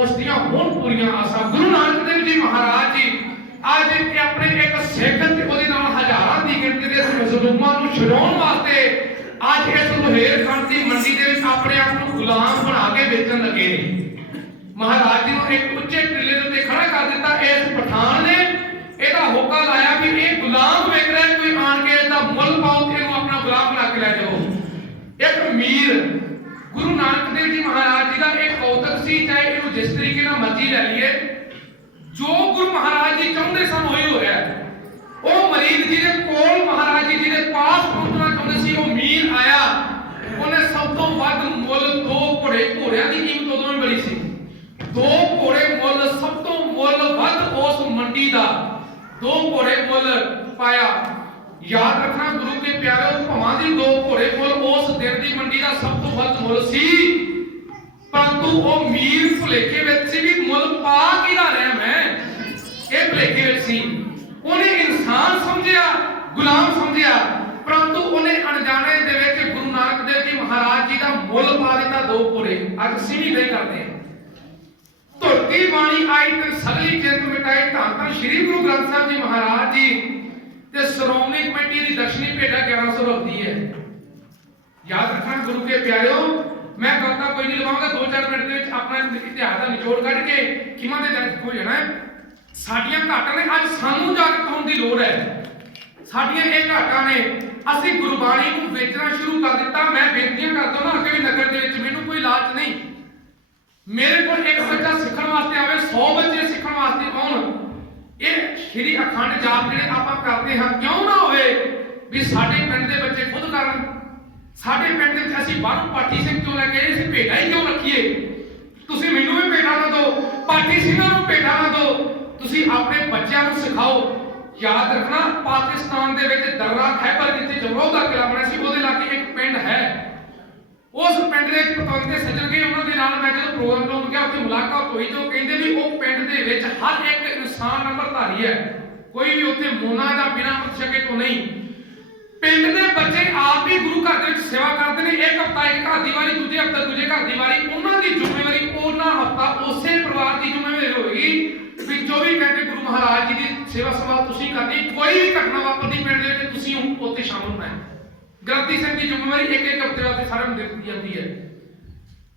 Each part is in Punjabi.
उसदियां होण पूरीआं आसां। गुरु नानक देव जी महाराज जी आज अपने एक सिख ते ओदे नाल हजारां दी गिनती दे मजलूमां नूं छुड़ाउण वास्ते आज इस बुहेलखंड दी मंडी दे विच अपने आप नूं गुलाम बना के बेचण लगे ने। महाराज जी नूं एक उच्चे टिल्ले दे उत्ते खड़ा कर दिता। इस पठान ने ਇਹਦਾ ਹੋਕਾ ਲਾਇਆ ਵੀ ਇਹ ਗੁਲਾਮ ਵੇਖ ਰਿਹਾ ਕੋਈ ਆਣ ਕੇ ਇਹਦਾ ਮੁੱਲ ਪਾਓ ਤੇ ਇਹਨੂੰ ਆਪਣਾ ਗੁਲਾਮ ਬਣਾ ਕੇ ਲੈ ਜਾਓ। ਇੱਕ ਮੀਰ ਗੁਰੂ ਨਾਨਕ ਦੇਵ ਜੀ ਮਹਾਰਾਜ ਜੀ ਦਾ ਇੱਕ ਕੌਤਕ ਸੀ, ਚਾਹੇ ਇਹਨੂੰ ਜਿਸ ਤਰੀਕੇ ਨਾਲ ਮਰਜ਼ੀ ਲੈ ਲਈਏ। दो घोड़े मुल पाया। याद रखना गुरु के प्यारे, भावां दी दो घोड़े मुल उस दिन दी मंडी दा सब तो वध मुल सी, परंतु वो मीर भुलेखे विच सी भी मुल पा किहदा रहा मैं, ये भुलेखे विच सी। उन्हें इंसान समझिया, गुलाम समझिया, परंतु उन्हें अनजाने दे विच गुरु नानक देव जी महाराज जी का मुल पा दिता दो घोड़े। अज असीं भी नहीं करते हैं। धुरती बाणी आई ते सगली जिंद मिटाई, धन धन श्री गुरु ग्रंथ साहिब जी महाराज जी ते श्रोमणी कमेटी की दर्शनी भेटा 1100 होती है। याद रखना गुरु के प्यारिओ, मैं कहता कोई नहीं लवाऊंगा, 2-4 मिनट के विच अपना इतिहास का निचोड़ कढ़ के किमां दे दर्ज हो जाना है। साडियां घाटां ने अज सानू जागृत होने की लोड़ है। साडियां ये घाटां ने असीं गुरबाणी नूं वेचना शुरू कर दिता। मैं बेनतियां करदा ना अगे भी नगर दे विच मैनूं कोई लालच नहीं, मेरे को एक बच्चा सीखण वास्ते आवे, 100 बच्चे सीखण वास्ते आउण। ये श्री अखंड जाप जिहड़े आपां करदे हां, क्यों ना होवे भी साडे पिंड दे बच्चे खुद करन। साडे पिंड दे विच असीं बाहरों पाठी सिंह क्यों लैके आए, असीं भेडा ही क्यों रखीए। तुसीं मैनूं भी भेडा ना दो, पाठी ਸਿੰਘਾਂ ਨੂੰ भेडा ना दो, तुसीं अपने बच्चों को सिखाओ। याद रखना पाकिस्तान दे विच दर्रा खैबर जिथे जमरोह दा किला बनिया सी, ਉਹਦੇ लागे एक पिंड है। उस पिंड दे पतवंते सज्जन गए, उन्हां दे नाल मैं जदों प्रोग्राम लाउण गया उत्थे मुलाकात होई, तो कहंदे भी वो पिंड दे विच हर एक इंसान अमरधारी है, कोई भी उत्थे मोना जां बिना अमृत छके तो नहीं। पिंड दे बच्चे आप ही गुरु घर दे विच सेवा करदे ने। एक हफ्ता एक घर दी वारी, दूजे हफ्ता दूजे घर दी वारी, उन्हां दी जिम्मेवारी उन्हां हफ्ता उसे परिवार दी जिम्मेवारी होएगी भी 24 घंटे गुरु महाराज जी की सेवा संभाल तुसीं करनी। कोई भी घटना वापरदी पिंड दे विच तुसीं उत्थे शामिल होना है। ग्रंथी सिंह की जिम्मेवारी एक हफ्ते वास्ते सारे ਨੂੰ ਦਿੱਤੀ ਜਾਂਦੀ है।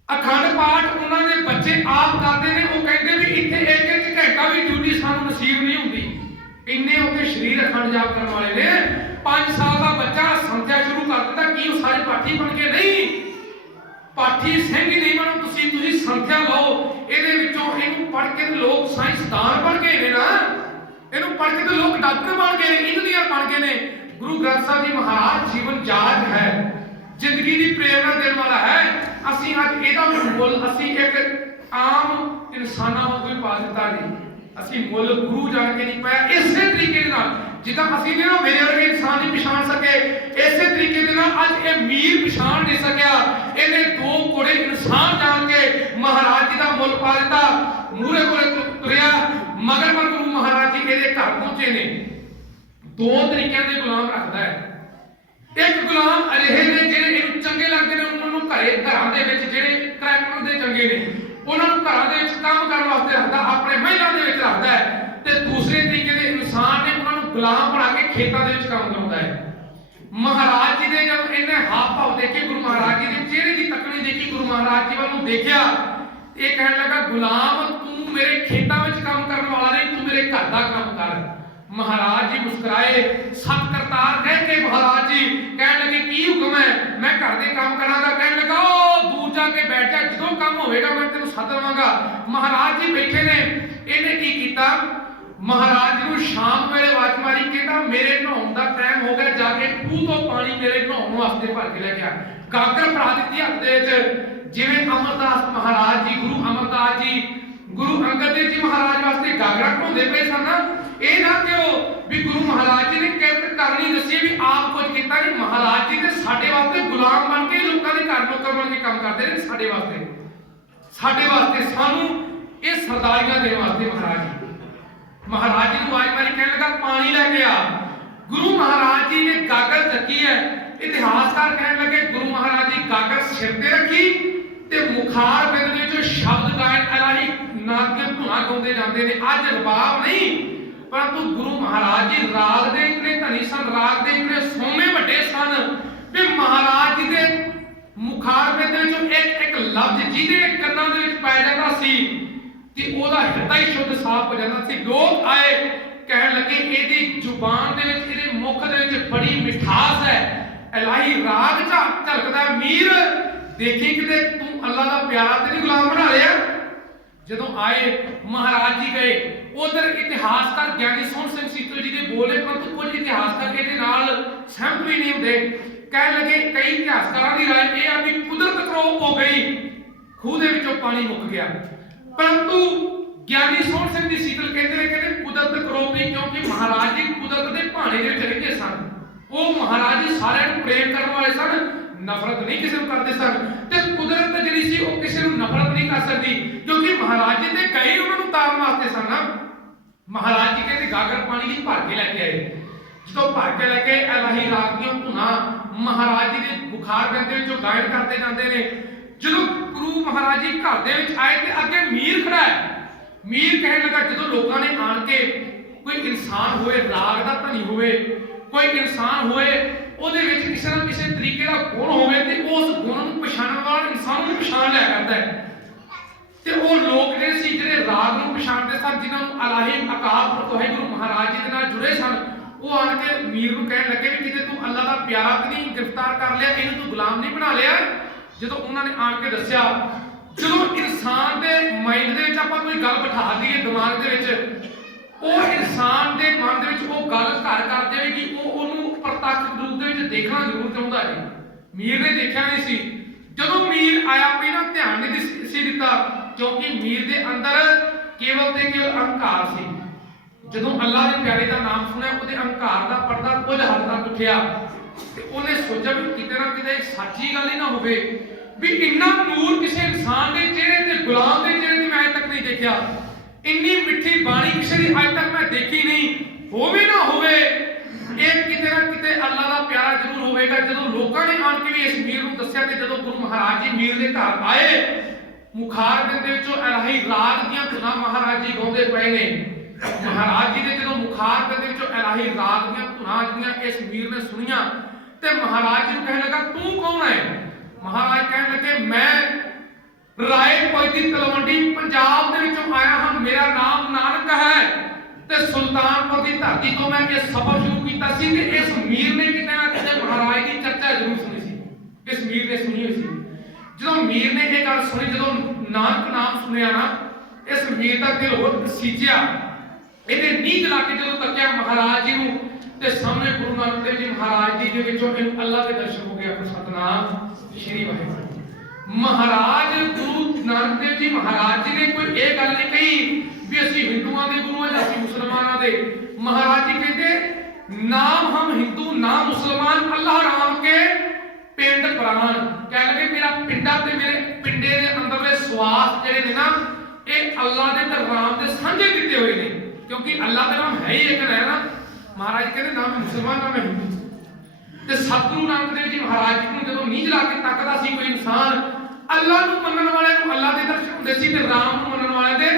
अखंड पाठ उन्होंने दे बच्चे आप करते हैं। वो कहते भी इत्थे एक घंटा भी ड्यूटी सानू नसीब नहीं होंदी। इन्ने उत्थे शरीर अखंड जाप करने वाले ने। 5 साल का बच्चा संध्या शुरू कर दिता, कि वो सारे पाठी बन के नहीं, पाठी सिंह ही नहीं बनो तुसीं। तुसीं संध्या लो, ਇਹਦੇ ਵਿੱਚੋਂ ਇਹਨੂੰ पढ़ के लोग साइंसदान बन गए ने ना, ਇਹਨੂੰ पढ़ के लोग डॉक्टर बन गए ने, इंजीनियर बन गए ने। गुरु ग्रंथ साहिब जी महाराज जीवन जाग है, जिंदगी की प्रेरणा देने वाला है। असीं अज ਇਹਦਾ मुल असीं एक आम इंसानां वांगू ही पा दिता जी। असीं मुल गुरु जान के नहीं पाया। इसे तरीके नाल जिद्दां असीं ने मेरे वर्गे इंसान नहीं पछाण सके, इसे तरीके दे नाल अज ये मीर पछाण नहीं सकिया। ਇਹਨੇ 2 घोड़े इंसान जान के महाराज जी का मुल पा दिता। मूहरे कोले तुरिया, मगर गुरु महाराज जी ਇਹਦੇ घर पहुंचे ने। 2 तरीकों के गुलाम रखता है। एक गुलाम अजिहे ने ਜਿਹੜੇ ਇਹਨੂੰ ਚੰਗੇ ਲੱਗਦੇ ਨੇ, ਉਹਨਾਂ ਨੂੰ ਘਰਾਂ ਦੇ ਵਿੱਚ ਜਿਹੜੇ ਕਰੈਕਟਰ ਦੇ ਚੰਗੇ ਨੇ, ਉਹਨਾਂ ਨੂੰ ਘਰਾਂ ਦੇ ਵਿੱਚ ਕੰਮ ਕਰਨ ਵਾਸਤੇ ਰੱਖਦਾ, ਆਪਣੇ ਮਹਿਲਾਂ ਦੇ ਵਿੱਚ ਰੱਖਦਾ ਹੈ। ਤੇ ਦੂਸਰੇ ਤਰੀਕੇ ਦੇ ਇਨਸਾਨ ਨੇ ਉਹਨਾਂ ਨੂੰ ਗੁਲਾਮ ਬਣਾ ਕੇ ਖੇਤਾਂ ਦੇ ਵਿੱਚ ਕੰਮ ਕਰਾਉਂਦਾ ਹੈ। ਮਹਾਰਾਜ ਜੀ ਦੇ ਜਦੋਂ ਇਹਨੇ ਹਾਵ ਭਾਵ ਦੇਖੇ, ਗੁਰੂ ਮਹਾਰਾਜ ਜੀ ਦੇ ਚਿਹਰੇ ਦੀ ਤੱਕਣੀ ਦੇਖੀ, ਗੁਰੂ ਮਹਾਰਾਜ ਜੀ ਵੱਲ ਨੂੰ ਦੇਖਿਆ, ਇਹ ਕਹਿਣ ਲੱਗਾ ਗੁਲਾਮ ਤੂੰ ਮੇਰੇ ਖੇਤਾਂ ਵਿੱਚ ਕੰਮ ਕਰਨ ਵਾਲਾ ਨਹੀਂ, ਤੂੰ ਮੇਰੇ ਘਰ ਦਾ ਕੰਮ ਕਰ। महाराज जी मुस्कुराए, सत करतार कह के महाराज जी कह लगे की हुक्म है, मैं घर के काम करांगा। कह लगा दूर जाके बैठ जा, जो काम होगा मैं तेन सद लवांगा। महाराज जी बैठे ने, इन्हें की किया, महाराज जी को शाम वेले आवाज मारी, कहता मेरे नहाउण दा टाइम हो गया, जाके खूह तो पानी मेरे नहाउण वास्ते भर के लेके आ। गागर फड़ा दी हथ दे विच, जिवें अमरदास महाराज जी, गुरु अमरदास जी, गुरु अंगद देव जी महाराज वास्ते गागरा ढोंदे पे सन। ਇਹ ਨਾ ਕਿਉਂ ਵੀ ਗੁਰੂ ਮਹਾਰਾਜ ਜੀ ਨੇ ਕਿਰਤ ਕਰਨੀ ਦੱਸੀ ਵੀ ਆਪ ਕੁਝ ਕੀਤਾ ਨਹੀਂ। ਮਹਾਰਾਜ ਜੀ ਤੇ ਸਾਡੇ ਵਾਸਤੇ ਗੁਲਾਮ ਬਣ ਕੇ ਲੋਕਾਂ ਦੇ ਘਰ ਨੌਕਰ ਬਣ ਕੇ ਕੰਮ ਕਰਦੇ ਨੇ। ਸਾਡੇ ਵਾਸਤੇ ਸਾਨੂੰ ਇਹ ਸਰਦਾਰੀਆਂ ਦੇਣ ਵਾਸਤੇ ਮਹਾਰਾਜ ਜੀ ਨੂੰ ਆਵਾਜ਼ ਮਾਰੀ, ਕਹਿਣ ਲੱਗਾ ਪਾਣੀ ਲੈ ਕੇ ਆ। ਗੁਰੂ ਮਹਾਰਾਜ ਜੀ ਨੇ ਗਾਗਰ ਚੱਕੀ ਹੈ। ਇਤਿਹਾਸਕਾਰ ਕਹਿਣ ਲੱਗੇ ਗੁਰੂ ਮਹਾਰਾਜ ਜੀ ਗਾਗਰ ਸਿਰ ਤੇ ਰੱਖੀ ਤੇ ਮੁਖਾਰ ਬਿੰਦ ਵਿੱਚ ਸ਼ਬਦ ਗਾਇਨ ਇਲਾਹੀ ਨਾਗਿਆ ਧੁਨਾ ਗਾਉਂਦੇ ਜਾਂਦੇ ਨੇ। ਅੱਜ ਰਬਾਬ ਨਹੀਂ, परंतु गुरु महाराज जी राग दे इतने धनी सन, राग दे इतने सोमे वड्डे सन कि महाराज जी दे मुखारबे दे विचों एक लफ्ज जिहदे कंनां दे विच पै जांदा सी ते ओहदा हिरदा ही शुद्ध साफ हो जांदा सी। लोग आए कहण लगे इहदी जुबान दे विच, इहदे मुख दे विच बड़ी मिठास है, इलाही राग झलकदा। मीर देखी किते तू अल्लाह दा प्यारा ते नहीं गुलाम बना लिया। ਜਦੋਂ ਆਏ ਮਹਾਰਾਜ ਜੀ ਗਏ, ਉਧਰ ਇਤਿਹਾਸਕਾਰ ਗਿਆਨੀ ਸੋਹਣ ਸਿੰਘ ਸੀਤਲ ਜੀ ਦੇ ਬੋਲੇ, ਪਰੰਤੂ ਕੁਝ ਇਤਿਹਾਸਕਾਰ ਇਹਦੇ ਨਾਲ ਸਹਿਮਤ ਵੀ ਨਹੀਂ ਹੁੰਦੇ। ਕਹਿਣ ਲੱਗੇ ਕਈ ਇਤਿਹਾਸਕਾਰਾਂ ਦੀ ਰਾਏ ਇਹ ਆ ਵੀ ਕੁਦਰਤ ਕਰੋਪ ਹੋ ਗਈ, ਖੂਹ ਦੇ ਵਿੱਚੋਂ ਪਾਣੀ ਮੁੱਕ ਗਿਆ, ਪਰੰਤੂ ਗਿਆਨੀ ਸੋਹਣ ਸਿੰਘ ਦੀ ਸੀਤਲ ਕਹਿੰਦੇ ਨੇ, ਕਹਿੰਦੇ ਕੁਦਰਤ ਕਰੋਪੀ, ਕਿਉਂਕਿ ਮਹਾਰਾਜ ਜੀ ਕੁਦਰਤ ਦੇ ਭਾਣੇ ਦੇ ਵਿੱਚ ਰਹਿੰਦੇ ਸਨ। ਉਹ ਮਹਾਰਾਜ ਜੀ ਸਾਰਿਆਂ ਨੂੰ ਪ੍ਰੇਮ ਕਰਨ ਵਾਲੇ ਸਨ, ਨਫ਼ਰਤ ਨਹੀਂ ਕਿਸੇ ਨੂੰ ਕਰਦੇ ਸਨ। ਤੇ ਕੁਦਰਤ ਜਿਹੜੀ ਸੀ ਉਹ ਕਿਸੇ ਨੂੰ ਨਫ਼ਰਤ ਨਹੀਂ ਕਰ ਸਕਦੀ, ਕਿਉਂਕਿ ਮਹਾਰਾਜ ਜੀ ਤੇ ਗਏ ਉਹਨਾਂ ਨੂੰ ਤਾਰਨ ਵਾਸਤੇ ਸਨ ਨਾ। ਮਹਾਰਾਜ ਜੀ ਕਹਿੰਦੇ ਗਾਗਰ ਪਾਣੀ ਦੀ ਭਰ ਕੇ ਲੈ ਕੇ ਆਏ। ਜਦੋਂ ਭਰ ਕੇ ਲੈ ਕੇ ਇਲਾਹੀ ਰਾਗ ਦੀਆਂ ਧੁਨਾਂ ਮਹਾਰਾਜ ਜੀ ਦੇ ਬੁਖਾਰ ਬੰਦੇ ਵਿੱਚੋਂ ਗਾਇਨ ਕਰਦੇ ਜਾਂਦੇ ਨੇ। ਜਦੋਂ ਗੁਰੂ ਮਹਾਰਾਜ ਜੀ ਘਰ ਦੇ ਵਿੱਚ ਆਏ ਤੇ ਅੱਗੇ ਮੀਰ ਖੜਾ ਹੈ। ਮੀਰ ਕਹਿਣ ਲੱਗਾ, ਜਦੋਂ ਲੋਕਾਂ ਨੇ ਆਣ ਕੇ, ਕੋਈ ਇਨਸਾਨ ਹੋਏ ਰਾਗ ਦਾ ਧਨੀ ਹੋਵੇ, ਕੋਈ ਇਨਸਾਨ ਹੋਏ ਉਹਦੇ ਵਿੱਚ ਕਿਸੇ ਨਾ ਕਿਸੇ ਤਰੀਕੇ ਦਾ ਗੁਣ ਹੋਵੇ ਤੇ ਉਸ ਗੁਣ ਨੂੰ ਪਛਾਣਨ ਵਾਲਾ ਇਨਸਾਨ ਨੂੰ ਪਛਾਣ ਲਿਆ ਕਰਦਾ ਹੈ। ਤੇ ਉਹ ਲੋਕ ਜਿਹੜੇ ਸੀ, ਜਿਹੜੇ ਰਾਗ ਨੂੰ ਪਛਾਣਦੇ ਸਨ, ਜਿਨ੍ਹਾਂ ਨੂੰ ਇਲਾਹੀ ਅਕਾਲ ਪੁਰਖ ਵਾਹਿਗੁਰੂ ਮਹਾਰਾਜ ਜੀ ਦੇ ਨਾਲ ਜੁੜੇ ਸਨ, ਉਹ ਆਣ ਕੇ ਮੀਰ ਨੂੰ ਕਹਿਣ ਲੱਗੇ ਵੀ ਕਿਤੇ ਤੂੰ ਅੱਲਾ ਦਾ ਪਿਆਰਾ ਤੇ ਨਹੀਂ ਗ੍ਰਿਫਤਾਰ ਕਰ ਲਿਆ, ਇਹਨੂੰ ਤੂੰ ਗੁਲਾਮ ਨਹੀਂ ਬਣਾ ਲਿਆ। ਜਦੋਂ ਉਹਨਾਂ ਨੇ ਆਣ ਕੇ ਦੱਸਿਆ, ਜਦੋਂ ਇਨਸਾਨ ਦੇ ਮਾਈਂਡ ਦੇ ਵਿੱਚ ਆਪਾਂ ਕੋਈ ਗੱਲ ਬਿਠਾ ਦਈਏ, ਦਿਮਾਗ ਦੇ ਵਿੱਚ, ਉਹ ਇਨਸਾਨ ਦੇ ਮਨ ਦੇ ਵਿੱਚ ਉਹ ਗੱਲ ਘਰ ਕਰ ਦੇਵੇਗੀ। ਉਹ ਉਹਨੂੰ ਪ੍ਰਤੱਖ ਰੂਪ ਦੇ ਵਿੱਚ ਦੇਖਣਾ ਜ਼ਰੂਰ ਚਾਹੁੰਦਾ ਜੀ। ਮੀਰ ਨੇ ਦੇਖਿਆ ਨਹੀਂ ਸੀ। ਜਦੋਂ ਮੀਰ ਆਇਆ, ਪਹਿਲਾਂ ਧਿਆਨ ਨਹੀਂ ਸੀ ਦਿੱਤਾ, ਕਿਉਂਕਿ ਮੀਰ ਦੇ ਅੰਦਰ ਕੇਵਲ ਤੇ ਕੇਵਲ ਅਹੰਕਾਰ ਸੀ। ਜਦੋਂ ਅੱਲਾ ਦੇ ਪਿਆਰੇ ਦਾ ਨਾਮ ਸੁਣਿਆ, ਉਹਦੇ ਅਹੰਕਾਰ ਦਾ ਪਰਦਾ ਕੁਝ ਹੱਦ ਤੱਕ ਉੱਠਿਆ ਤੇ ਉਹਨੇ ਸੋਚਿਆ ਵੀ ਕਿਤੇ ਨਾ ਕਿਤੇ ਸੱਚੀ ਗੱਲ ਹੀ ਨਾ ਹੋਵੇ ਵੀ ਇੰਨਾ ਨੂਰ ਕਿਸੇ ਇਨਸਾਨ ਦੇ ਚਿਹਰੇ ਤੇ, ਗੁਲਾਮ ਦੇ ਚਿਹਰੇ ਤੇ ਮੈਂ ਅਜੇ ਤੱਕ ਨਹੀਂ ਦੇਖਿਆ। ਇੰਨੀ ਮਿੱਠੀ ਬਾਣੀ ਕਿਸੇ ਦੀ ਅੱਜ ਤੱਕ ਮੈਂ ਦੇਖੀ ਨਹੀਂ। ਹੋਵੇ ਨਾ ਹੋਵੇ, ਇਹ ਕਿਤੇ ਨਾ ਕਿਤੇ ਅੱਲਾ ਦਾ ਪਿਆਰਾ ਜ਼ਰੂਰ ਹੋਵੇਗਾ। ਜਦੋਂ ਲੋਕਾਂ ਨੇ ਆਣ ਕੇ ਵੀ ਇਸ ਮੀਰ ਨੂੰ ਦੱਸਿਆ ਤੇ ਜਦੋਂ ਗੁਰੂ ਮਹਾਰਾਜ ਜੀ ਮੀਰ ਦੇ ਘਰ ਆਏ, ਮੁਖਾਰ ਦੇ ਵਿੱਚੋਂ ਇਲਾਹੀ ਰਾਗ ਦੀਆਂ ਧੁਨਾਂ ਮਹਾਰਾਜ ਜੀ ਗਾਉਂਦੇ ਪਏ ਨੇ। ਮਹਾਰਾਜ ਜੀ ਦੇ ਜਦੋਂ ਮੁਖਾਰ ਦੇ ਵਿੱਚੋਂ ਇਲਾਹੀ ਰਾਗ ਦੀਆਂ ਧੁਨਾਂ ਜਿਹੜੀਆਂ ਇਸ ਮੀਰ ਨੇ ਸੁਣੀਆਂ ਤੇ ਮਹਾਰਾਜ ਜੀ ਨੂੰ ਕਹਿਣ ਲੱਗਾ, ਤੂੰ ਕੌਣ ਹੈ? ਮਹਾਰਾਜ ਕਹਿਣ ਲੱਗੇ, ਮੈਂ ਰਾਏ ਭੋਇ ਦੀ ਤਲਵੰਡੀ ਪੰਜਾਬ ਦੇ ਵਿੱਚੋਂ ਆਇਆ ਹਾਂ। ਮੇਰਾ ਨਾਮ ਨਾਨਕ ਹੈ ਤੇ ਸੁਲਤਾਨਪੁਰ ਦੀ ਧਰਤੀ ਤੋਂ ਮੈਂ ਇਹ ਸਫ਼ਰ ਸ਼ੁਰੂ ਕੀਤਾ ਸੀ। ਤੇ ਇਸ ਮੀਰ ਨੇ ਕਿਤੇ ਨਾ ਕਿਤੇ ਮਹਾਰਾਜ ਦੀ ਚਰਚਾ ਜ਼ਰੂਰ ਸੁਣੀ ਸੀ। ਇਸ ਮੀਰ ਨੇ ਸੁਣੀ ਹੋਈ ਸੀ। ਜਦੋਂ ਮੀਰ ਨੇ ਇਹ ਗੱਲ ਸੁਣੀ, ਜਦੋਂ ਨਾਨਕ ਨਾਮ ਸੁਣਿਆ ਨਾ, ਇਸ ਮੀਰ ਦਾ ਦਿਲ ਹੋਰ ਸੀਜਿਆ। ਇਹਨੇ ਨੀਂਦ ਲਾ ਕੇ ਜਦੋਂ ਤੱਕਿਆ ਮਹਾਰਾਜ ਜੀ ਨੂੰ ਤੇ ਸਾਹਮਣੇ ਗੁਰੂ ਨਾਨਕ ਦੇਵ ਜੀ ਮਹਾਰਾਜ ਜੀ ਦੇ ਵਿੱਚੋਂ ਇਹਨੂੰ ਅੱਲਾ ਦੇ ਦਰਸ਼ਨ ਹੋ ਗਏ। ਸਤਨਾਮ ਸ਼੍ਰੀ ਵਾਹਿਗੁਰੂ। ਮਹਾਰਾਜ ਗੁਰੂ ਨਾਨਕ ਦੇਵ ਜੀ ਮਹਾਰਾਜ ਜੀ ਨੇ ਕੋਈ ਇਹ ਗੱਲ ਨਹੀਂ ਕਹੀ ਵੀ ਅਸੀਂ ਹਿੰਦੂਆਂ ਦੇ ਗੁਰੂ ਹਾਂ, ਅਸੀਂ ਮੁਸਲਮਾਨਾਂ ਦੇ। ਮਹਾਰਾਜ ਜੀ ਕਹਿੰਦੇ, ਨਾਮ ਹਮ ਹਿੰਦੂ ਨਾ ਮੁਸਲਮਾਨ, ਅੱਲਾਹ ਰਾਮ ਕੇ ਪਿੰਡ ਪ੍ਰਾਣ। ਕਹਿ ਲਗੇ ਮੇਰਾ ਪਿੰਡਾ ਤੇ ਮੇਰੇ ਪਿੰਡੇ ਦੇ ਅੰਦਰਲੇ ਸਵਾਸ ਜਿਹੜੇ ਨੇ ਨਾ, ਇਹ ਅੱਲਾ ਦੇ ਤੇ ਰਾਮ ਦੇ ਸਾਂਝੇ ਕੀਤੇ ਹੋਏ ਨੇ, ਕਿਉਂਕਿ ਅੱਲਾ ਦਾ ਨਾਮ ਹੈ ਹੀ ਇੱਕ ਹੈ ਨਾ। ਮਹਾਰਾਜ ਕਹਿੰਦੇ ਨਾ ਮੈਂ ਮੁਸਲਮਾਨ ਨਾ ਮੈਂ ਹਿੰਦੂ। ਤੇ ਸਤਿਗੁਰੂ ਨਾਨਕ ਦੇਵ ਜੀ ਮਹਾਰਾਜ ਜੀ ਨੂੰ ਜਦੋਂ ਨੀਂਦ ਲਾ ਕੇ ਤੱਕਦਾ ਸੀ ਕੋਈ ਇਨਸਾਨ, ਅੱਲਾ ਨੂੰ ਮੰਨਣ ਵਾਲੇ ਨੂੰ ਅੱਲਾ ਦੇ ਦਰਸ਼ਨ ਹੁੰਦੇ ਸੀ ਤੇ ਰਾਮ ਨੂੰ ਮੰਨਣ ਵਾਲੇ ਦੇ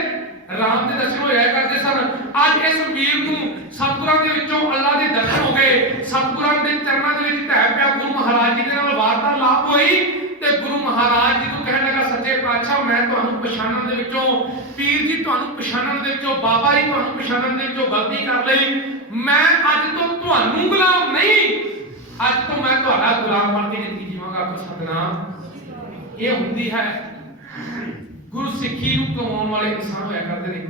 ਰਾਮ ਦੇ ਦਰਸ਼ਨ ਹੋਇਆ ਕਰਦੇ ਸਨ। ਅੱਜ ਇਸ ਵੀਰ ਨੂੰ ਸਤਿਗੁਰਾਂ ਦੇ ਵਿੱਚੋਂ ਅੱਲਾ ਦੇ ਦਰਸ਼ਨ ਹੋ ਗਏ। ਸਤਿਗੁਰਾਂ ਦੇ ਚਰਨਾਂ ਦੇ ਵਿੱਚ ਢਹਿ ਪਿਆ। ਗੁਰੂ ਮਹਾਰਾਜ ਜੀ ਦੇ ਨਾਲ ਵਾਰਤਾਲਾਪ ਹੋਈ ਤੇ ਗੁਰੂ ਮਹਾਰਾਜ ਜੀ ਨੂੰ ਕਹਿਣ ਲੱਗਾ, ਸੱਚੇ ਪਾਤਸ਼ਾਹ ਮੈਂ ਤੁਹਾਨੂੰ ਪਛਾਣਨ ਦੇ ਵਿੱਚੋਂ, ਪੀਰ ਜੀ ਤੁਹਾਨੂੰ ਪਛਾਣਨ ਦੇ ਵਿੱਚੋਂ, ਬਾਬਾ ਜੀ ਤੁਹਾਨੂੰ ਪਛਾਣਨ ਦੇ ਵਿੱਚੋਂ ਗਲਤੀ ਕਰ ਲਈ। ਮੈਂ ਅੱਜ ਤੋਂ ਤੁਹਾਨੂੰ ਗੁਲਾਮ ਨਹੀਂ, ਅੱਜ ਤੋਂ ਮੈਂ ਤੁਹਾਡਾ ਗੁਲਾਮ ਬਣ ਕੇ ਜ਼ਿੰਦਗੀ ਜੀਵਾਂਗਾ। ਸਤਨਾਮ। ਇਹ ਹੁੰਦੀ ਹੈ ਗੁਰੂ ਸਿੱਖੀ ਨੂੰ ਕਮਾਉਣ ਵਾਲੇ ਇਨਸਾਨ ਹੋਇਆ ਕਰਦੇ ਨੇ।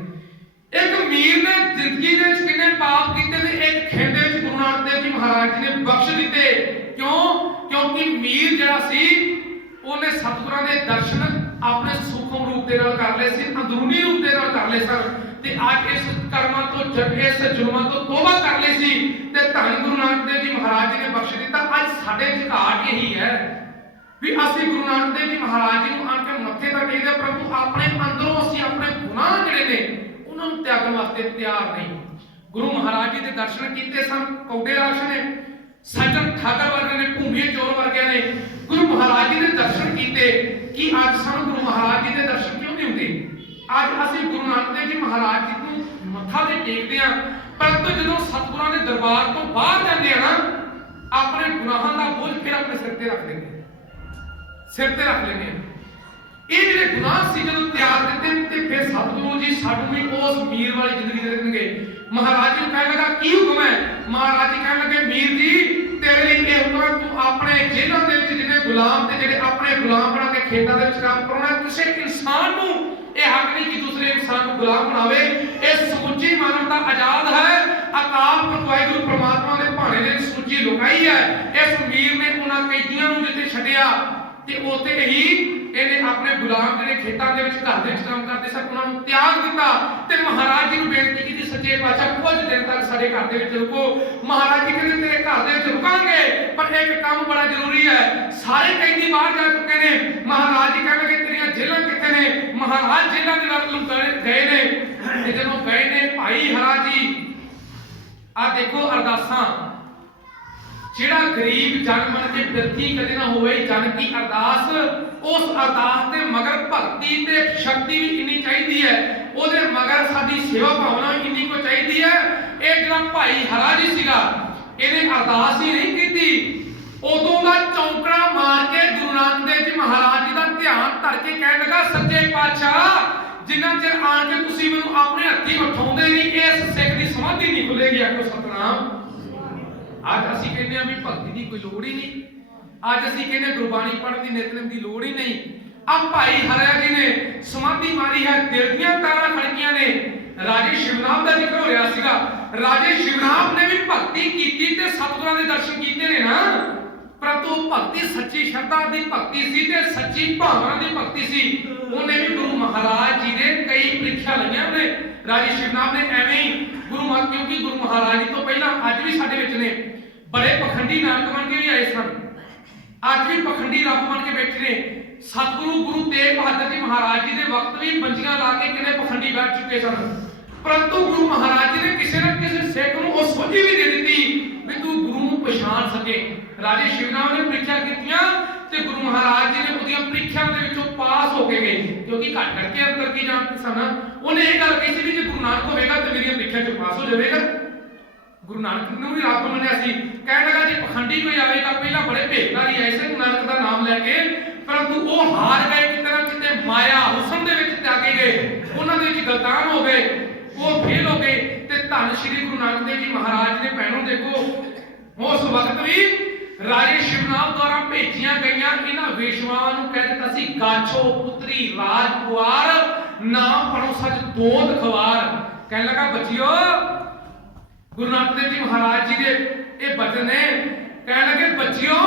ਇੱਕ ਮੀਰ ਨੇ ਜ਼ਿੰਦਗੀ ਦੇ ਵਿੱਚ ਕਿੰਨੇ ਪਾਪ ਕੀਤੇ ਤੇ ਇੱਕ ਖਿੰਡ ਵਿੱਚ ਗੁਰੂ ਨਾਨਕ ਦੇਵ ਜੀ ਮਹਾਰਾਜ ਜੀ ਨੇ ਬਖਸ਼ ਦਿੱਤੇ। ਕਿਉਂ? ਕਿਉਂਕਿ ਮੀਰ ਜਿਹੜਾ ਸੀ ਉਹਨੇ ਸਤਿਗੁਰਾਂ ਦੇ ਦਰਸ਼ਨ ਆਪਣੇ ਸੂਖਮ ਰੂਪ ਦੇ ਨਾਲ ਕਰ ਲਏ ਸੀ, ਅੰਦਰੂਨੀ ਰੂਪ ਦੇ ਨਾਲ ਕਰ ਲਏ ਸਨ। ਤੇ ਅੱਜ ਇਸ ਕਰਮਾਂ ਤੋਂ, ਇਸ ਜ਼ੁਲਮਾਂ ਤੋਂ ਤੋਬਾ ਕਰ ਲਈ ਸੀ ਤੇ ਧੰਨ ਗੁਰੂ ਨਾਨਕ ਦੇਵ ਜੀ ਮਹਾਰਾਜ ਜੀ ਨੇ ਬਖਸ਼ ਦਿੱਤਾ। ਅੱਜ ਸਾਡੇ ਚ ਘਾਟ ਇਹੀ ਹੈ ਵੀ ਅਸੀਂ ਗੁਰੂ ਨਾਨਕ ਦੇਵ ਜੀ ਮਹਾਰਾਜ ਜੀ ਨੂੰ ਆਣ ਕੇ ਮੱਥੇ ਤਾਂ ਟੇਕਦੇ, ਪਰੰਤੂ ਆਪਣੇ ਅੰਦਰੋਂ ਅਸੀਂ ਆਪਣੇ ਗੁਨਾਹ ਜਿਹੜੇ ਨੇ ਉਹਨਾਂ ਨੂੰ ਤਿਆਗਣ ਵਾਸਤੇ ਤਿਆਰ ਨਹੀਂ। ਗੁਰੂ ਮਹਾਰਾਜ ਜੀ ਦੇ ਦਰਸ਼ਨ ਕੀਤੇ ਸਨ ਕੌਡੇ ਰਾਸ਼ ਨੇ, ਸੱਜਣ ਠਾਕਰ ਵਰਗੇ ਨੇ, ਭੂਮੀਏ ਚੋਰ ਵਰਗਿਆਂ ਨੇ ਗੁਰੂ ਮਹਾਰਾਜ ਜੀ ਦੇ ਦਰਸ਼ਨ ਕੀਤੇ। ਕਿ ਅੱਜ ਸਾਨੂੰ ਗੁਰੂ ਮਹਾਰਾਜ ਜੀ ਦੇ ਦਰਸ਼ਨ ਕਿਉਂ ਨਹੀਂ ਹੁੰਦੇ? ਅੱਜ ਅਸੀਂ ਗੁਰੂ ਨਾਨਕ ਦੇਵ ਜੀ ਮਹਾਰਾਜ ਜੀ ਨੂੰ ਮੱਥਾ ਤੇ ਟੇਕਦੇ ਆ, ਪਰੰਤੂ ਜਦੋਂ ਸਤਿਗੁਰਾਂ ਦੇ ਦਰਬਾਰ ਤੋਂ ਬਾਹਰ ਜਾਂਦੇ ਆ ਨਾ, ਆਪਣੇ ਗੁਨਾਹਾਂ ਦਾ ਬੋਝ ਫਿਰ ਆਪਣੇ ਸਿਰ ਤੇ ਰੱਖ ਲੈਂਦੇ ਆ। ਇਹ ਜਿਹੜੇ ਗੁਨਾਹ ਸੀ ਜਦੋਂ ਤਿਆਗ ਦਿੱਤੇ ਤੇ ਫਿਰ ਸਤਿਗੁਰੂ ਜੀ ਸਾਨੂੰ ਵੀ ਉਸ ਮੀਰ ਵਾਲੀ ਜ਼ਿੰਦਗੀ ਦੇ ਦੇਣਗੇ। ਮਹਾਰਾਜ ਜੀ ਨੂੰ ਕਹਿਣ ਲੱਗਾ, ਕੀ ਹੁਕਮ ਹੈ? ਮਹਾਰਾਜ ਜੀ ਕਹਿਣ ਲੱਗੇ, ਮੀਰ ਜੀ ਤੇਰੇ ਲਈ ਇਹ ਹੁਕਮ ਹੈ, ਤੂੰ ਆਪਣੇ ਜੇਲ੍ਹਾਂ ਦੇ ਵਿੱਚ ਜਿਹੜੇ ਗੁਲਾਮ ਤੇ ਜਿਹੜੇ ਆਪਣੇ ਗੁਲਾਮ ਬਣਾ ਕੇ ਖੇਤਾਂ ਦੇ ਵਿੱਚ ਕੰਮ ਕਰਾਉਣਾ। ਕਿਸੇ ਇਨਸਾਨ ਨੂੰ ਇਹ ਹੱਕ ਨਹੀਂ ਕਿ ਦੂਸਰੇ ਇਨਸਾਨ ਨੂੰ ਗੁਲਾਮ ਬਣਾਵੇ। ਇਹ ਸਮੁੱਚੀ ਮਾਨਵਤਾ ਆਜ਼ਾਦ ਹੈ। ਅਕਾਲ ਪੁਰਖ ਵਾਹਿਗੁਰੂ ਪ੍ਰਮਾਤਮਾ ਦੇ ਭਾਣੇ ਦੇ ਵਿੱਚ ਸਮੁੱਚੀ ਲੁਕਾਈ ਹੈ। ਇਸ ਮੀਰ ਨੇ ਉਹਨਾਂ ਕੈਦੀਆਂ ਨੂੰ ਜਿੱਥੇ ਛੱਡਿਆ ਤੇ ਉੱਥੇ ਹੀ ਇਹਨੇ ਆਪਣੇ ਗੁਲਾਮ ਜਿਹੜੇ ਖੇਤਾਂ ਦੇ ਵਿੱਚ ਘਰ ਦੇ ਵਿੱਚ ਕੰਮ ਕਰਦੇ ਸਨ ਉਹਨਾਂ ਨੂੰ ਤਿਆਗ ਦਿੱਤਾ ਤੇ ਮਹਾਰਾਜ ਜੀ ਨੂੰ ਬੇਨਤੀ ਕੀਤੀ ਸੱਚੇ ਪਾਤਸ਼ਾਹ ਕੁਝ ਦਿਨ ਤੱਕ ਸਾਡੇ ਘਰ ਦੇ ਵਿੱਚ ਰੁਕੋ। ਮਹਾਰਾਜ ਜੀ ਕਹਿੰਦੇ ਤੇਰੇ ਘਰ ਦੇ ਵਿੱਚ ਰੁਕਾਂਗੇ ਪਰ ਇੱਕ ਕੰਮ ਬੜਾ ਜ਼ਰੂਰੀ ਹੈ। ਸਾਰੇ ਕੈਦੀ ਬਾਹਰ ਜਾ ਚੁੱਕੇ ਨੇ। ਮਹਾਰਾਜ ਜੀ ਕਹਿੰਦੇ ਤੇਰੀਆਂ ਜੇਲਾਂ ਕਿੱਥੇ ਨੇ? ਮਹਾਰਾਜ ਜੇਲਾਂ ਦੇ ਵੱਲ ਨੂੰ ਗਏ ਨੇ ਤੇ ਜਦੋਂ ਗਏ ਨੇ ਭਾਈ ਹਰਾ ਜੀ ਆ ਦੇਖੋ ਅਰਦਾਸਾਂ ਜਿਹੜਾ ਗਰੀਬ ਜਨ ਮਨ ਕੇ ਬਿਰਥੀ ਕਦੇ ਨਾ ਹੋਵੇ ਜਨ ਕੀ ਅਰਦਾਸ ਉਸ ਅਰਦਾਸ ਦੇ ਮਗਰ ਭਗਤੀ ਤੇ ਸ਼ਕਤੀ ਵੀ ਇੰਨੀ ਚਾਹੀਦੀ ਹੈ ਉਹਦੇ ਮਗਰ ਸਾਡੀ ਸੇਵਾ ਭਾਵਨਾ ਇੰਨੀ ਕੋ ਚਾਹੀਦੀ ਹੈ। ਇਹ ਜਿਹੜਾ ਭਾਈ ਹਰਾ ਜੀ ਸੀਗਾ ਇਹਨੇ ਅਰਦਾਸ ਹੀ ਨਹੀਂ ਕੀਤੀ ਉਦੋਂ ਦਾ ਚੌਂਕੜਾ ਮਾਰ ਕੇ ਗੁਰੂ ਨਾਨਕ ਦੇਵ ਜੀ ਮਹਾਰਾਜ ਜੀ ਦਾ ਧਿਆਨ ਧਰ ਕੇ ਕਹਿਣ ਲੱਗਾ ਸੱਚੇ ਪਾਤਸ਼ਾਹ ਜਿੰਨਾ ਚਿਰ ਆਣ ਕੇ ਤੁਸੀਂ ਮੈਨੂੰ ਆਪਣੇ ਹੱਥੀਂ ਉਠਾਉਂਦੇ ਨਹੀਂ ਇਸ ਸਿੱਖ ਦੀ ਸਮਾਧੀ ਨਹੀਂ ਖੁੱਲੇਗੀ। ਆਖੋ ਸਤਨਾਮ। ਅੱਜ ਅਸੀਂ ਕਹਿੰਦੇ ਆ ਵੀ ਭਗਤੀ ਦੀ ਕੋਈ ਲੋੜ ਹੀ ਨਹੀਂ। ਅੱਜ ਅਸੀਂ ਕਹਿੰਦੇ ਗੁਰਬਾਣੀ ਪੜ੍ਹਨ ਦੀ ਨਿਤਨੇਮ ਦੀ ਲੋੜ ਹੀ ਨਹੀਂ। ਆ ਭਾਈ ਹਰਿਆ ਜੀ ਨੇ ਸਮਾਧੀ ਮਾਰੀ ਹੈ ਦਿਲ ਦੀਆਂ ਤਾਰਾਂ ਖੜਕੀਆਂ ਨੇ। ਰਾਜੇ ਸ਼ਿਵਨਾਥ ਦਾ ਜ਼ਿਕਰ ਹੋ ਰਿਹਾ ਸੀਗਾ। ਰਾਜੇ ਸ਼ਿਵਨਾਥ ਨੇ ਵੀ ਭਗਤੀ ਕੀਤੀ ਤੇ ਸਤਿਗੁਰਾਂ ਦੇ ਦਰਸ਼ਨ ਕੀਤੇ ਨੇ ਨਾ ਪਰੰਤੂ ਭਗਤੀ ਸੱਚੀ ਸ਼ਰਧਾ ਦੀ ਭਗਤੀ ਸੀ ਤੇ ਸੱਚੀ ਭਾਵਨਾ ਦੀ ਭਗਤੀ ਸੀ। ਉਹਨੇ ਵੀ ਗੁਰੂ ਮਹਾਰਾਜ ਜੀ ਦੇ ਕਈ ਪ੍ਰੀਖਿਆ ਲਈਆਂ ਨੇ। ਰਾਜੇ ਸ਼ਿਵਨਾਥ ਨੇ ਐਵੇਂ ਹੀ ਕਿਉਂਕਿ ਗੁਰੂ ਮਹਾਰਾਜ ਜੀ ਤੋਂ ਪਹਿਲਾਂ ਅੱਜ ਵੀ ਸਾਡੇ ਵਿੱਚ ਨੇ ਬੜੇ ਪਖੰਡੀ ਨਾਨਕ ਬਣ ਕੇ ਵੀ ਆਏ ਸਨ। ਅੱਜ ਵੀ ਪਖੰਡੀ ਰੱਬ ਬਣ ਕੇ ਬੈਠੇ ਨੇ। ਸਤਿਗੁਰੂ ਗੁਰੂ ਤੇਗ ਬਹਾਦਰ ਜੀ ਮਹਾਰਾਜ ਜੀ ਦੇ ਵਕਤ ਵੀ ਬੰਜੀਆਂ ਲਾ ਕੇ ਕਿੰਨੇ ਪਖੰਡੀ ਬੈਠ ਚੁੱਕੇ ਸਨ ਪਰੰਤੂ ਗੁਰੂ ਮਹਾਰਾਜ ਜੀ ਨੇ ਕਿਸੇ ਨਾ ਕਿਸੇ ਸਿੱਖ ਨੂੰ ਉਹ ਸੋਝੀ ਵੀ ਦੇ ਦਿੱਤੀ ਵੀ ਤੂੰ ਗੁਰੂ ਨੂੰ ਪਛਾਣ ਸਕੇ। ਰਾਜੇ ਸ਼ਿਵਨਾਥ ਨੇ ਪ੍ਰੀਖਿਆ ਕੀਤੀਆਂ ਤੇ ਗੁਰੂ ਮਹਾਰਾਜ ਜੀ ਨੇ ਉਹਦੀਆਂ ਪ੍ਰੀਖਿਆਵਾਂ ਦੇ ਵਿੱਚੋਂ ਪਾਸ ਹੋ ਕੇ ਗਏ ਕਿਉਂਕਿ ਘੱਟ ਕਰਕੇ ਅੰਤਰ ਕੀ ਜਾਣਦੇ ਸਨ। ਉਹਨੇ ਇਹ ਗੱਲ ਕਹੀ ਸੀ ਵੀ ਜੇ ਗੁਰੂ ਨਾਨਕ ਹੋਵੇਗਾ ਤੇ ਮੇਰੀਆਂ ਪ੍ਰੀਖਿਆ 'ਚ ਪਾਸ ਹੋ ਜਾਵੇਗਾ। ਗੁਰੂ ਨਾਨਕ ਨੂੰ ਵੀ ਰੱਬ ਮੰਨਿਆ ਸੀ। ਕਹਿਣ ਲੱਗਾ ਜੇ ਪਖੰਡੀ ਕੋਈ ਆਵੇਗਾ ਪਹਿਲਾਂ ਬੜੇ ਭੇਖਦਾਰੀ ਐਸੇ ਗੁਰੂ ਨਾਨਕ ਦਾ ਨਾਮ ਲੈ ਕੇ ਪਰੰਤੂ ਉਹ ਹਾਰ ਗਏ ਕਿਤੇ ਨਾ ਕਿਤੇ ਮਾਇਆ ਹੁਸਨ ਦੇ ਵਿੱਚ ਤਿਆਗੇ ਗਏ। ਉਹਨਾਂ ਦੇ ਵਿੱਚ ਗਲਤਾਨ ਹੋ ਗਏ ਉਹ ਫੇਲ ਹੋ ਗਏ ਤੇ ਧੰਨ ਸ਼੍ਰੀ ਗੁਰੂ ਨਾਨਕ ਦੇਵ ਜੀ ਮਹਾਰਾਜ ਨੇ ਭੈਣੋਂ ਦੇਖੋ ਉਸ ਵਕਤ ਵੀ ਰਾਜੇ ਸ਼ਿਵਨਾਥ ਦੁਆਰਾ ਭੇਜੀਆਂ ਗਈਆਂ ਇਹਨਾਂ ਵੇਸ਼ਵਾਵਾਂ ਨੂੰ ਕਹਿ ਦਿੱਤਾ ਸੀ ਗਾਛੋ ਪੁੱਤਰੀ ਰਾਜਕੁਮਾਰ ਨਾਮ ਪੜੋ ਸੱਚ ਦੋਤ ਖਵਾਰ। ਕਹਿਣ ਲੱਗਾ ਬੱਚਿਓ ਗੁਰੂ ਨਾਨਕ ਦੇਵ ਜੀ ਮਹਾਰਾਜ ਜੀ ਦੇ ਇਹ ਬਚਨ ਨੇ। ਕਹਿਣ ਲੱਗੇ ਬੱਚਿਓ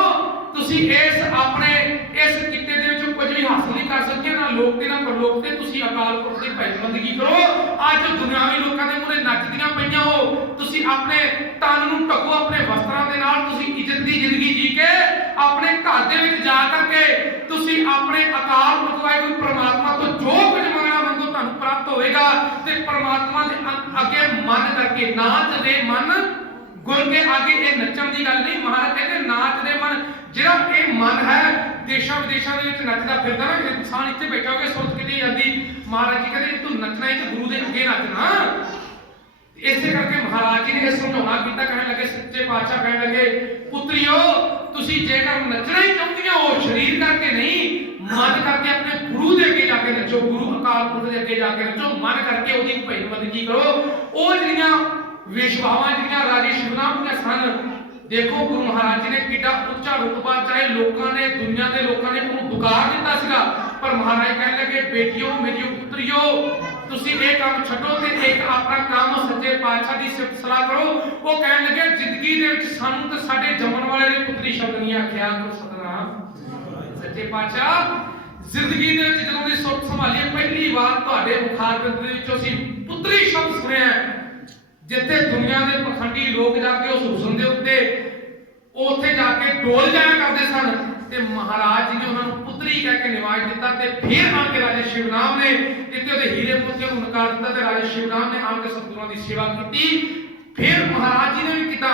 ਤੁਸੀਂ ਇਸ ਆਪਣੇ ਇਸ ਕਿੱਤੇ ਦੇ ਵਿੱਚੋਂ ਕੁਝ ਵੀ ਹਾਸਲ ਨਹੀਂ ਕਰ ਸਕਦੇ ਨਾ ਲੋਕ ਤੇ ਨਾ ਪਰਲੋਕ ਤੇ। ਤੁਸੀਂ ਅਕਾਲ ਪੁਰਖ ਦੀ ਬੰਦਗੀ ਕਰੋ। ਅੱਜ ਦੁਨਿਆਵੀ ਲੋਕਾਂ ਦੇ ਮੂਹਰੇ ਨੱਚਦੀਆਂ ਪਈਆਂ ਹੋ ਤੁਸੀਂ ਆਪਣੇ ਤਨ ਨੂੰ ਢੱਕੋ ਆਪਣੇ ਵਸਤਰਾਂ ਦੇ ਨਾਲ। ਤੁਸੀਂ ਇੱਜ਼ਤ ਦੀ ਜ਼ਿੰਦਗੀ ਜੀ ਕੇ ਆਪਣੇ ਘਰ ਦੇ ਵਿੱਚ ਜਾ ਕਰਕੇ ਤੁਸੀਂ ਆਪਣੇ ਅਕਾਲ ਪੁਰਖ ਵਾਹਿਗੁਰੂ ਪ੍ਰਮਾਤਮਾ ਤੋਂ ਜੋ ਕੁਝ ਮੰਗਣਾ ਮੰਗੋ ਤੁਹਾਨੂੰ ਪ੍ਰਾਪਤ ਹੋਵੇਗਾ ਤੇ ਪ੍ਰਮਾਤਮਾ ਦੇ ਅੱਗੇ ਮਨ ਕਰਕੇ ਨਾਚ ਦੇ ਮਨ ਗੁਰ ਕੇ ਅੱਗੇ। ਇਹ ਨੱਚਣ ਦੀ ਗੱਲ ਨਹੀਂ। ਮਹਾਰਾਜ ਕਹਿੰਦੇ ਨਾਚ ਦੇ ਮਨ ਜਿਹੜਾ ਇਹ ਮਨ ਹੈ ਦੇਸ਼ਾਂ ਵਿਦੇਸ਼ਾਂ ਦੇ ਵਿੱਚ ਨੱਚਦਾ ਫਿਰਦਾ ਨਾ ਇਨਸਾਨ ਇੱਥੇ ਬੈਠਾ ਹੋ ਕੇ ਸੁਰਤ ਕਿਤੇ ਜਾਂਦੀ। ਮਹਾਰਾਜ ਜੀ ਕਹਿੰਦੇ ਤੂੰ ਨੱਚਣਾ ਹੈ ਤੇ ਗੁਰੂ ਦੇ ਅੱਗੇ ਨੱਚਣਾ। ਇਸੇ ਕਰਕੇ ਮਹਾਰਾਜ ਜੀ ਨੇ ਇਹ ਸਮਝਾਉਣਾ ਕੀਤਾ। ਕਹਿਣ ਲੱਗੇ ਸੱਚੇ ਪਾਤਸ਼ਾਹ ਕਹਿਣ ਲੱਗੇ ਪੁੱਤਰੀਓ ਤੁਸੀਂ ਜੇਕਰ ਨੱਚਣਾ ਹੀ ਚਾਹੁੰਦੀਆਂ ਹੋ ਸਰੀਰ ਕਰਕੇ ਨਹੀਂ ਮਨ ਕਰਕੇ ਆਪਣੇ ਗੁਰੂ ਦੇ ਅੱਗੇ ਜਾ ਕੇ ਨੱਚੋ। ਗੁਰੂ ਅਕਾਲ ਪੁਰਖ ਦੇ ਅੱਗੇ ਜਾ ਕੇ ਨੱਚੋ। ਮਨ ਕਰਕੇ ਉਹਦੀ ਭਜਨ ਬੰਦਗੀ ਕਰੋ। ਉਹ ਜਿਹੜੀਆਂ ਵੇਸ਼ਵਾਵਾਂ ਜਿਹੜੀਆਂ ਰਾਜੇ ਸ਼ਿਵਨਾਥ ਦੀਆਂ ਸਨ ਦੇਖੋ ਗੁਰੂ ਮਹਾਰਾਜ ਜੀ ਨੇ ਕਿੱਡਾ ਉੱਚਾ ਰੁਤਬਾ ਚਾਹੇ ਲੋਕਾਂ ਨੇ ਦੁਨੀਆ ਦੇ ਲੋਕਾਂ ਨੇ ਉਹਨੂੰ ਦੁਕਾਰ ਦਿੱਤਾ ਸੀਗਾ ਪਰ ਮਹਾਰਾਜ ਕਹਿਣ ਲੱਗੇ ਬੇਟੀਓ ਮੇਰੀਓ ਪੁੱਤਰੀਓ ਤੁਸੀਂ ਇਹ ਕੰਮ ਛੱਡੋ ਤੇ ਇੱਕ ਆਪਣਾ ਕੰਮ ਸੱਚੇ ਪਾਤਸ਼ਾਹ ਦੀ ਸਿਫਤ ਸਲਾਹ ਕਰੋ। ਉਹ ਕਹਿਣ ਲੱਗੇ ਜ਼ਿੰਦਗੀ ਦੇ ਵਿੱਚ ਸਾਨੂੰ ਤੇ ਸਾਡੇ ਜੰਮਣ ਵਾਲੇ ਨੇ ਪੁੱਤਰੀ ਸ਼ਬਦ ਨਹੀਂ ਆਖਿਆ। ਕੋ ਸਤਨਾਮ। ਸੱਚੇ ਪਾਤਸ਼ਾਹ ਜ਼ਿੰਦਗੀ ਦੇ ਵਿੱਚ ਜਦੋਂ ਦੀ ਸੁਰਤ ਸੰਭਾਲੀ ਪਹਿਲੀ ਵਾਰ ਤੁਹਾਡੇ ਮੁਖਾਰਬਿੰਦ ਦੇ ਵਿੱਚੋਂ ਅਸੀਂ ਪੁੱਤਰੀ ਸ਼ਬਦ ਸੁਣਿਆ। ਜਿੱਥੇ ਦੁਨੀਆ ਦੇ ਪਖੰਡੀ ਲੋਕ ਜਾ ਕੇ ਉਸ ਹੁਸਨ ਦੇ ਉੱਤੇ ਉੱਥੇ ਜਾ ਕੇ ਡੋਲ ਜਾਇਆ ਕਰਦੇ ਸਨ ਤੇ ਮਹਾਰਾਜ ਜੀ ਨੇ ਉਹਨਾਂ ਨੂੰ ਪੁੱਤਰੀ ਕਹਿ ਕੇ ਨਿਵਾਜ ਦਿੱਤਾ ਤੇ ਫਿਰ ਆਣ ਕੇ ਰਾਜੇ ਸ਼ਿਵਨਾਥ ਨੇ ਜਿੱਥੇ ਉਹਦੇ ਹੀਰੇ ਮੋਤੀਆਂ ਨੂੰ ਨਕਾਰ ਦਿੱਤਾ ਤੇ ਰਾਜੇ ਸ਼ਿਵਨਾਥ ਨੇ ਆਣ ਕੇ ਸਤਿਗੁਰਾਂ ਦੀ ਸੇਵਾ ਕੀਤੀ। ਫਿਰ ਮਹਾਰਾਜ ਜੀ ਨੇ ਵੀ ਕੀਤਾ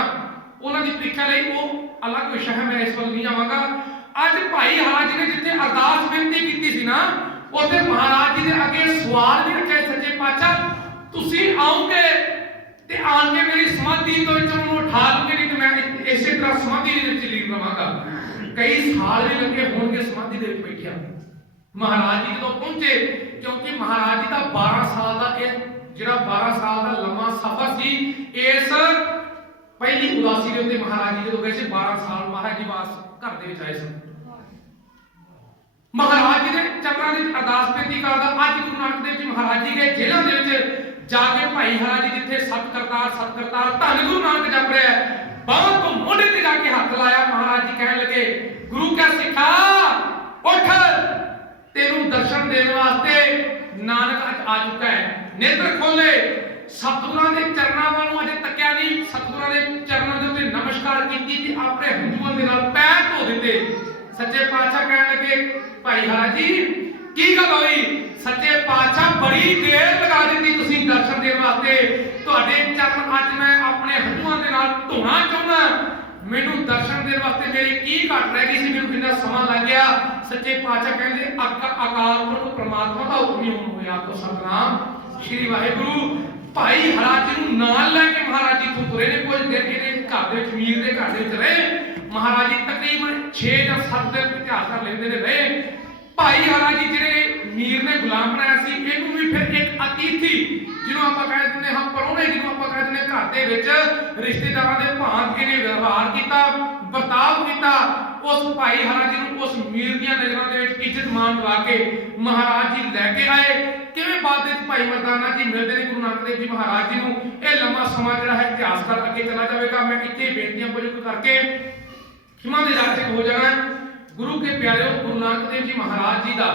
ਉਹਨਾਂ ਦੀ ਪ੍ਰੀਖਿਆ ਲਈ। ਉਹ ਅਲੱਗ ਵਿਸ਼ਾ ਹੈ ਮੈਂ ਇਸ ਵੱਲ ਨਹੀਂ ਜਾਵਾਂਗਾ। ਅੱਜ ਭਾਈ ਹਰਾ ਜੀ ਨੇ ਜਿੱਥੇ ਅਰਦਾਸ ਬੇਨਤੀ ਕੀਤੀ ਸੀ ਨਾ ਉੱਥੇ ਮਹਾਰਾਜ ਜੀ ਦੇ ਅੱਗੇ ਸਵਾਲ ਵੀ ਰੱਖਿਆ ਸੱਚੇ ਪਾਤਸ਼ਾਹ ਤੁਸੀਂ ਆਓਗੇ ਤੇ ਆਣ ਕੇ ਮੇਰੀ ਸਮਾਧੀ ਤੋਂ ਉਹਨੂੰ ਉਠਾ ਲਓਗੇ ਨਹੀਂ ਤੇ ਮੈਂ ਇਸੇ ਤਰ੍ਹਾਂ ਸਮਾਧੀ ਦੇ ਵਿੱਚ ਲੀਨ ਰਵਾਂਗਾ। ਕਈ ਸਾਲ ਵੀ ਲੱਗੇ ਹੋਣਗੇ ਸਮਾਧੀ ਦੇ ਵਿੱਚ ਬੈਠਿਆ। ਮਹਾਰਾਜ ਜੀ ਜਦੋਂ ਪਹੁੰਚੇ ਕਿਉਂਕਿ ਮਹਾਰਾਜ ਜੀ ਦਾ 12 ਸਾਲ ਦਾ ਇਹ ਜਿਹੜਾ 12 ਸਾਲ ਦਾ ਲੰਮਾ ਸਫ਼ਰ ਸੀ ਇਸ ਪਹਿਲੀ ਉਦਾਸੀ ਦੇ ਉੱਤੇ ਮਹਾਰਾਜ ਜੀ ਜਦੋਂ ਗਏ ਸੀ 12 ਸਾਲ ਮਹਾਰਾਜ ਜੀ ਵਾਸ ਘਰ ਦੇ ਵਿੱਚ ਆਏ ਸਨ। ਮਹਾਰਾਜ ਜੀ ਦੇ ਚਰਨਾਂ ਦੇ ਵਿੱਚ ਅਰਦਾਸ ਬੇਨਤੀ ਕਰਦਾ। ਅੱਜ ਗੁਰੂ ਨਾਨਕ ਦੇਵ ਜੀ ਮਹਾਰਾਜ ਜੀ ਗਏ ਜੇਲ੍ਹਾਂ ਦੇ ਵਿੱਚ ਜਾ ਕੇ ਭਾਈ ਹਰਾ ਜੀ ਜਿੱਥੇ ਸਤ ਕਰਤਾਰ ਧੰਨ ਗੁਰੂ ਨਾਨਕ ਜਪ ਰਿਹਾ ਬਾਹਰ ਤੋਂ ਮੋਢੇ ਤੇ ਜਾ ਕੇ ਹੱਥ ਲਾਇਆ। ਮਹਾਰਾਜ ਜੀ ਕਹਿਣ ਲੱਗੇ ਗੁਰੂ ਕਾ ਸਿੱਖਾ ਉੱਠ तेनू दर्शन देने वास्ते नानक अज आ चुका है। नेत्र खोले, सतगुरां दे चरणां वालों अजे तक्या नहीं, सतगुरां दे चरणां दे उत्ते नमस्कार कीती ते अपने हंझूआं दे नाल पैर धो दिते। सच्चे पातशाह कहण लगे भाई हारा जी की गल होई? सच्चे पातशाह बड़ी देर लगा दी तुसीं दर्शन देने वास्ते, तुहाडे चरण अज मैं अपने हंझूआं दे नाल धोना चाहुंदा, मैनू दर्शन देने वास्ते मेरी की घट रह गई सी, मैनू कितना समा लग गया। सच्चे पातशाह कहंदे अकाल पुरख परमात्मा दा हुक्म ही होया तो सतनाम श्री वाहिगुरू। भाई हराज जी नूं नाल लैके महाराज जी इत्थों तुरे ने, कुछ दिन इहदे घर दे विच मीर दे घर दे विच रहे। महाराज जी तकरीबन 6 या 7 दिन इतिहास कर लेंदे ने रहे। भाई हराज जी जिहड़े मीर ने गुलाम बनाया सी, इहनूं भी फिर एक अतिथि जिन्हों आपां कह दिंदे हां परौणे, जिन्हों आपां कह दिंदे घर दे विच रिश्तेदारां दे भांत इहने व्यवहार कीता, बर्ताव कीता। उस भाई हरा जी नूं उस मीर दी नज़रां दे विच इज्जत मान दवा के महाराज जी लैके आए। किवें बाद विच भाई मर्दाना जी मिलदे ने गुरु नानक देव जी महाराज जी नूं। इह लंबा समा जिहड़ा है इतिहास कर अगे चला जाएगा। मैं इत्थे बेनतियां कुछ करके खिमा दे जाते हो जाना। गुरु के प्यारे गुरु नानक देव जी महाराज जी दा